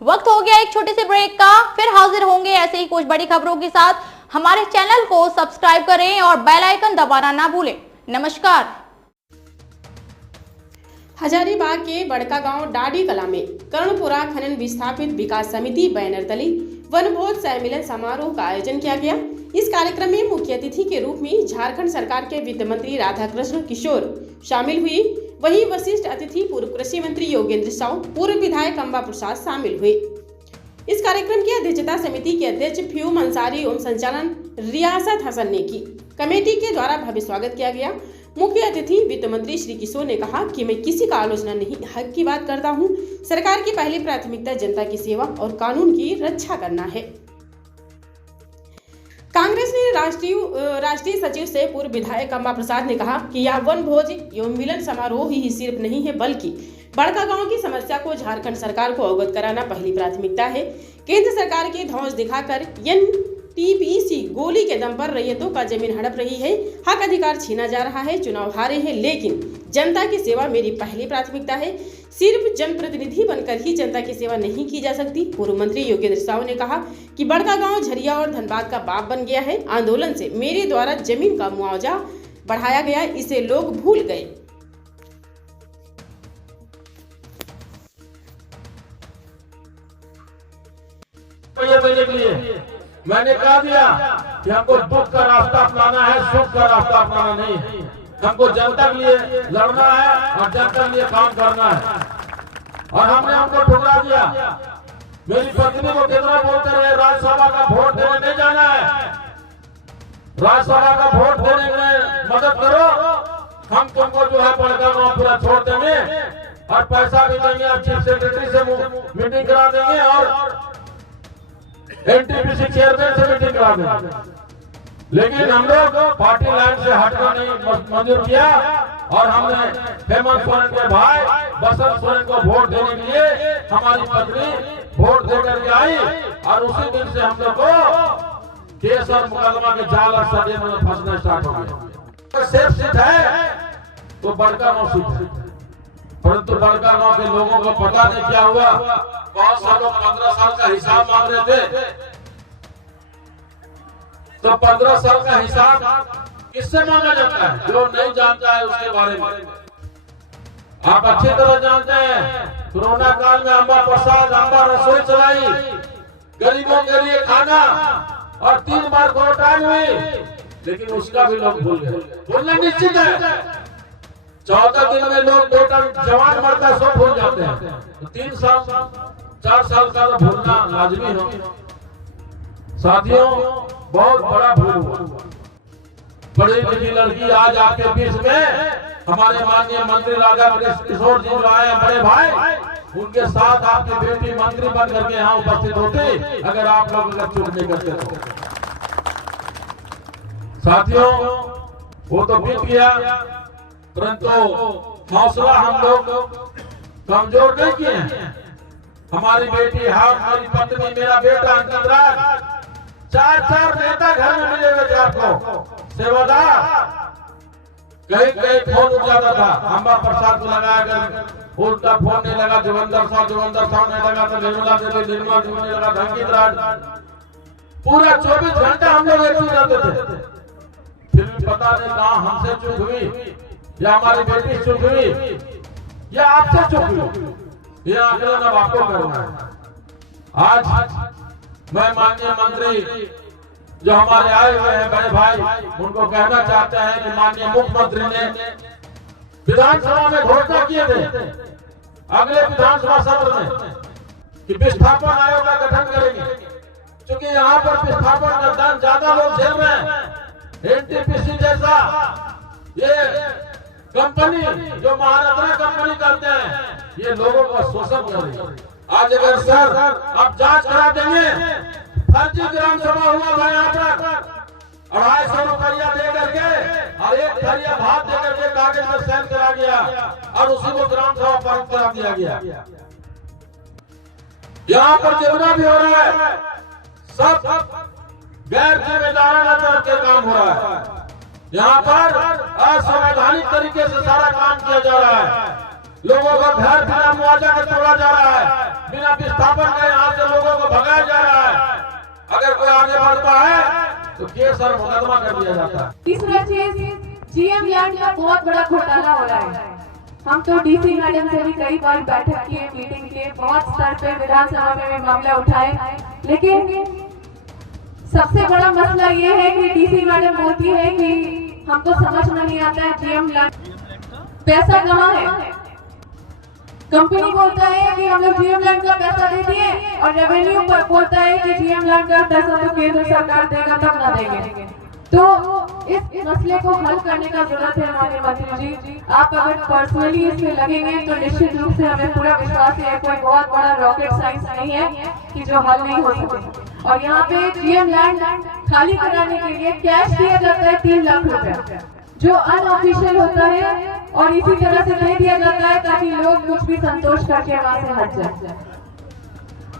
वक्त हो गया एक छोटे से ब्रेक का, फिर हाजिर होंगे ऐसे ही कुछ बड़ी खबरों के साथ। हमारे चैनल को सब्सक्राइब करें और बेल आइकन दबाना ना भूलें। नमस्कार। हजारीबाग के बड़का गांव डाडी कला में कर्णपुरा खनन विस्थापित विकास समिति बैनर तले वनभोज सह मिलन समारोह का आयोजन किया गया। इस कार्यक्रम में मुख्य अतिथि के रूप में झारखंड सरकार के वित्त मंत्री राधाकृष्ण किशोर शामिल हुए। वहीं वशिष्ठ अतिथि पूर्व कृषि मंत्री योगेंद्र साहू, पूर्व विधायक अंबा प्रसाद शामिल हुए। इस कार्यक्रम की अध्यक्षता समिति के अध्यक्ष फ्यूम अंसारी एवं संचालन रियासत हसन ने की। कमेटी के द्वारा भव्य स्वागत किया गया। मुख्य अतिथि वित्त मंत्री श्री किशोर ने कहा कि मैं किसी का आलोचना नहीं, हक की बात करता हूं। सरकार की पहली प्राथमिकता जनता की सेवा और कानून की रक्षा करना है। कांग्रेस ने राष्ट्रीय सचिव से पूर्व विधायक अंबा प्रसाद ने कहा कि यह वन भोज एवं मिलन समारोह ही सिर्फ नहीं है, बल्कि बड़का गांव की समस्या को झारखंड सरकार को अवगत कराना पहली प्राथमिकता है। केंद्र सरकार की धौंस दिखाकर एनटीपीसी गोली के दम पर रैयतों का जमीन हड़प रही है, हक अधिकार छीना जा रहा है, चुनाव हारे हैं, लेकिन जनता की सेवा मेरी पहली प्राथमिकता है। सिर्फ जनप्रतिनिधि बनकर ही जनता की सेवा नहीं की जा सकती। पूर्व मंत्री योगेंद्र साहू ने कहा कि बड़का गांव झरिया और धनबाद का बाप बन गया है। आंदोलन से मेरे द्वारा जमीन का मुआवजा बढ़ाया गया, इसे लोग भूल गए। मैंने कहा दिया कि हमको दुख का रास्ता अपनाना है, सुख का रास्ता अपनाना नहीं है। हमको जनता के लिए लड़ना है और जनता के लिए काम करना है। और हमने हमको ठुकरा दिया। मेरी पत्नी को कितना बोलते रहे, राज्यसभा का वोट देने नहीं जाना है, राज्यसभा का वोट देने में मदद करो, हम तुमको जो है बड़का गांव पूरा छोड़ देंगे और पैसा भी देंगे और चीफ सेक्रेटरी से मीटिंग करा देंगे और एनटीपीसी चेयरमैन से मीटिंग करा देंगे। लेकिन हम लोग पार्टी लाइन से हटना नहीं मंजूर किया और हमने हेमंत सोरेन के भाई बसंत सोरेन को वोट देने के लिए हमारी पत्नी वोट देकर के आई और उसी दिन से हम लोग को केस और मुकदमा के जाल और षड्यंत्र में फंसना स्टार्ट हो गया। सेफ सीट है तो बड़का गांव सीट है, परंतु बड़का गांव के लोगों को पता नहीं क्या हुआ। बहुत सारे लोग 15 साल का हिसाब मांग रहे थे, तो 15 साल का हिसाब किससे मांगा जाता है? जो नहीं जानता है उसके बारे में आप अच्छी तरह जानते हैं। कोरोना काल में अंबा प्रसाद अंबा रसोई चलाई, गरीबों के लिए खाना और 3 बार क्वारंटाइन हुई, लेकिन उसका भी लोग भूल गए। भूलना निश्चित है। 14 दिन में लोग बेटा जवान मरता सब भूल जाते हैं, तो 3 साल 4 साल का तो भूलना लाजमी हो। साथियों, बहुत बड़ा भूल हुआ। बड़ी लिखी लड़की आज आपके बीच में हमारे माननीय मंत्री राधाकृष्ण किशोर जी जो आए बड़े भाई, उनके साथ आपकी बेटी मंत्री बन करके यहाँ उपस्थित होती अगर आप लोग चुप नहीं करते तो। साथियों, वो तो बीत गया, परंतु हौसला हम लोग कमजोर नहीं किए हैं। हमारी बेटी, हमारी पत्नी, मेरा बेटा अंकित राज, 4 नेता घर में मिलेंगे आपको, सेवादार। कहीं फोन उठ जाता था, अंबा प्रसाद को लगाया कर उल्टा फोन नहीं लगा, देवेंद्र साहब नहीं लगा, तो निर्मला देवी नहीं लगा, अंकित राज। पूरा 24 घंटा हम लोग एक ही रहते थे। फिर भी पता नहीं कहा हमसे चूक हुई या हमारी बेटी चूक हुई या आपसे चूक हुई, ये आकलन अब आपको करना है। आज मैं माननीय मंत्री जो हमारे आए हुए हैं बड़े भाई, उनको कहना चाहते हैं कि माननीय मुख्यमंत्री ने विधानसभा में घोषणा किए थे अगले विधानसभा सत्र में कि विस्थापन आयोग का गठन करेंगे, क्योंकि यहाँ पर विस्थापन मतदान ज्यादा लोग झेल रहे हैं। एनटीपीसी जैसा ये कंपनी जो महारत्ना कंपनी करते हैं, ये लोगों का शोषण कर रही है। आज अगर सर आप जांच करा देंगे, फर्जी ग्राम सभा हुआ था यहाँ पर, 250 रुपया दे करके और 1 थरिया भात दे करके कागज में साइन करा गया और उसी को ग्राम सभा पर करा दिया गया। यहाँ पर जितना भी हो रहा है सब गैर जिम्मेदाराना तौर के काम हो रहा है। यहाँ पर असंवैधानिक तरीके से सारा काम किया जा रहा है। लोगों का घर बिना मुआवजा के तोड़ा जा रहा है। बिना विस्थापन के यहाँ से लोगों को भगाया जा रहा है। अगर कोई आगे बढ़ता है तो केस और मुकदमा कर दिया जाता है। तीसरा चीज, जीएम लैंड का बहुत बड़ा घोटाला हो रहा है। हम तो डीसी मैडम से भी कई बार बैठक किए, मीटिंग किए, बहुत स्तर पे विधानसभा में भी मामला उठाए, लेकिन सबसे बड़ा मसला ये है कि डीसी मैडम बोलती है कि हमको समझ में नहीं आता है जीएम लैंड पैसा कहाँ है। कंपनी बोलता है कि हम लोग जीएम लैंड का पैसा दे दिए और रेवेन्यू पर बोलता है कि जीएम लैंड का पैसा तो केंद्र सरकार देगा तब ना देंगे। तो इस मसले को हल करने का जरूरत है माननीय मंत्री जी। आप अगर पर्सनली इसमें लगेंगे तो निश्चित रूप से हमें पूरा विश्वास है, कोई बहुत बड़ा रॉकेट साइंस नहीं है कि जो हल नहीं हो सके। और यहाँ पे जीएम लैंड खाली कराने के लिए कैश दिया जाता है 3 लाख रुपया, जो अनऑफिशियल होता है और इसी तरह से नहीं दिया जाता है ताकि लोग कुछ भी संतोष करके वहाँ से हट जाए।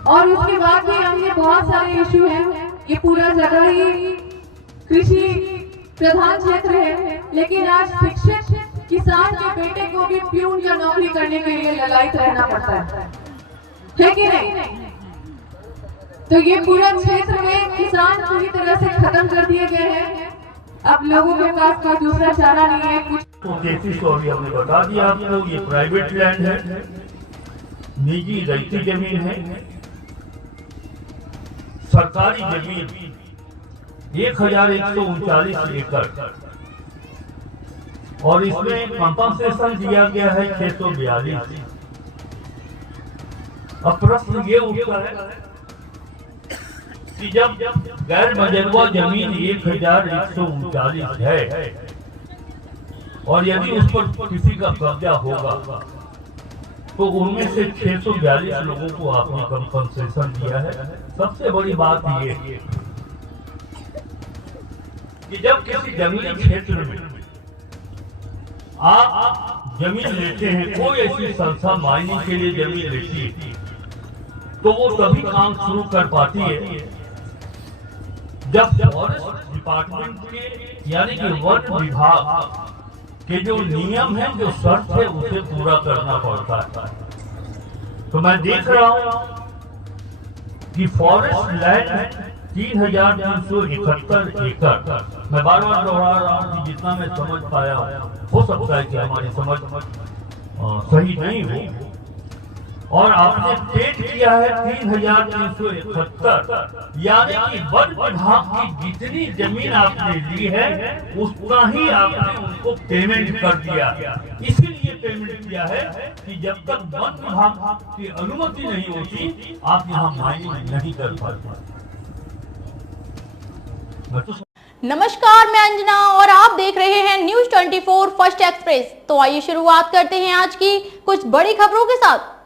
और उसके बाद भी अन्य बहुत सारे इश्यू हैं। ये पूरा जगह ही कृषि प्रधान क्षेत्र है, लेकिन आज शिक्षित किसान के बेटे को भी प्यून या नौकरी करने के लिए ललायित रहना पड़ता है कि नहीं? तो ये पूरा क्षेत्र में किसान पूरी तरह से खत्म कर दिए गए हैं। अब लोगों के पास कोई दूसरा चारा नहीं है। कुछ तो अभी हमने बता दिया आपको, ये प्राइवेट लैंड है, निजी रैयती जमीन है। सरकारी जमीन 1139 एकड़ और इसमें कंपनसेशन दिया गया है 642। अब प्रश्न ये उठता है कि जब गैर मजरूआ जमीन 1139 है और यदि उस पर किसी का कब्जा होगा तो उनमें से 642 लोगों को आपने कंपनसेशन दिया है। सबसे बड़ी बात ये कि जब किसी जमीनी क्षेत्र में आप जमीन लेते हैं, कोई ऐसी संस्था माइनिंग के लिए जमीन लेती है तो वो तभी काम शुरू कर पाती है जब फॉरेस्ट डिपार्टमेंट के यानी कि वन विभाग के जो नियम है, जो शर्त है, उसे पूरा करना पड़ता है। तो मैं देख रहा हूं कि फॉरेस्ट लैंड 3371 एकड़। मैं बार बार दोहरा रहा हूँ कि जितना मैं समझ पाया, हो सकता है कि हमारी समझ सही नहीं हो, और आपने पेश किया है 3371, यानी कि वन विभाग की जितनी जमीन आपने ली है उतना ही आपने उनको पेमेंट कर दिया। इसीलिए पेमेंट किया है कि जब तक वन विभाग की अनुमति नहीं होती आप यहाँ माइनिंग नहीं कर पाते। नमस्कार, मैं अंजना और आप देख रहे हैं न्यूज 24 फर्स्ट एक्सप्रेस। तो आइए शुरुआत करते हैं आज की कुछ बड़ी खबरों के साथ।